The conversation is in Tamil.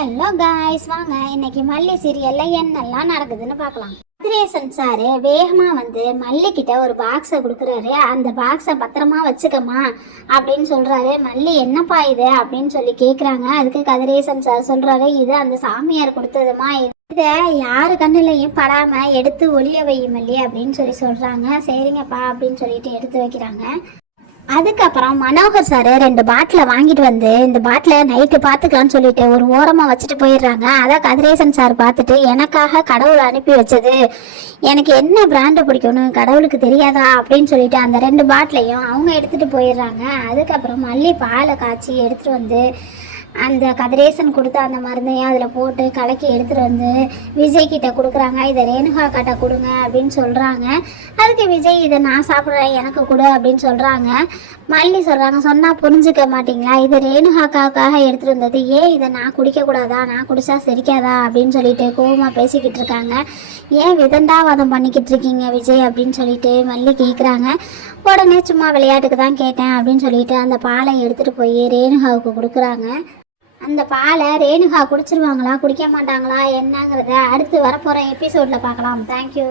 ஹலோ காய்ஸ், வாங்க இன்னைக்கு மல்லி சீரியல்ல என்னெல்லாம் நடக்குதுன்னு பார்க்கலாம். கதிரேசன் சாரு வேகமா வந்து மல்லி கிட்ட ஒரு பாக்ஸை கொடுக்குறாரு. அந்த பாக்ஸை பத்திரமா வச்சுக்கமா அப்படின்னு சொல்றாரு. மல்லி என்னப்பா இது அப்படின்னு சொல்லி கேட்குறாங்க. அதுக்கு கதிரேசன் சார் சொல்றாரு, இது அந்த சாமியார் கொடுத்ததுமா, இதை யாரு கண்ணுலையும் படாம எடுத்து ஒளிய வை மல்லி அப்படின்னு சொல்றாங்க. சரிங்கப்பா அப்படின்னு சொல்லிட்டு எடுத்து வைக்கிறாங்க. அதுக்கப்புறம் மனோகர் சார் 2 பாட்டிலை வாங்கிட்டு வந்து இந்த பாட்டிலை நைட்டு பார்த்துக்கலான்னு சொல்லிட்டு ஒரு ஓரமாக வச்சுட்டு போயிடுறாங்க. அதை கதிரேசன் சார் பார்த்துட்டு, எனக்காக கடவுள் அனுப்பி வச்சது, எனக்கு என்ன பிராண்டு பிடிக்கும்னு கடவுளுக்கு தெரியாதா அப்படின்னு சொல்லிட்டு அந்த 2 பாட்டிலையும் அவங்க எடுத்துகிட்டு போயிடுறாங்க. அதுக்கப்புறம் மல்லி பாலை காய்ச்சி எடுத்துகிட்டு வந்து அந்த கதிரேசன் கொடுத்த அந்த மருந்தையும் அதில் போட்டு கலக்கி எடுத்துகிட்டு வந்து விஜய் கிட்ட கொடுக்குறாங்க. இதை ரேணுகா கிட்ட கொடுங்க அப்படின்னு சொல்கிறாங்க. அதுக்கு விஜய், இதை நான் சாப்பிட்றேன் எனக்கு கொடு அப்படின்னு சொல்கிறாங்க. மல்லி சொல்கிறாங்க, சொன்னால் புரிஞ்சுக்க மாட்டிங்களா, இது ரேணுகாக்காக எடுத்துகிட்டு வந்தது, ஏன் இதை நான் குடிக்கக்கூடாதா, நான் குடித்தா செரிக்காதா அப்படின்னு சொல்லிட்டு கோவமாக பேசிக்கிட்டு இருக்காங்க. ஏன் விதண்டாவாதம் பண்ணிக்கிட்டு இருக்கீங்க விஜய் அப்படின்னு சொல்லிட்டு மல்லி கேட்குறாங்க. உடனே சும்மா விளையாட்டுக்கு தான் கேட்டேன் அப்படின்னு சொல்லிட்டு அந்த பாலை எடுத்துகிட்டு போய் ரேணுகாவுக்கு கொடுக்குறாங்க. அந்த பாலை ரேணுகா குடிச்சிருவாங்களா குடிக்க மாட்டாங்களா என்னங்கிறத அடுத்து வரப்போகிற எபிசோடில் பார்க்கலாம். தேங்க்யூ.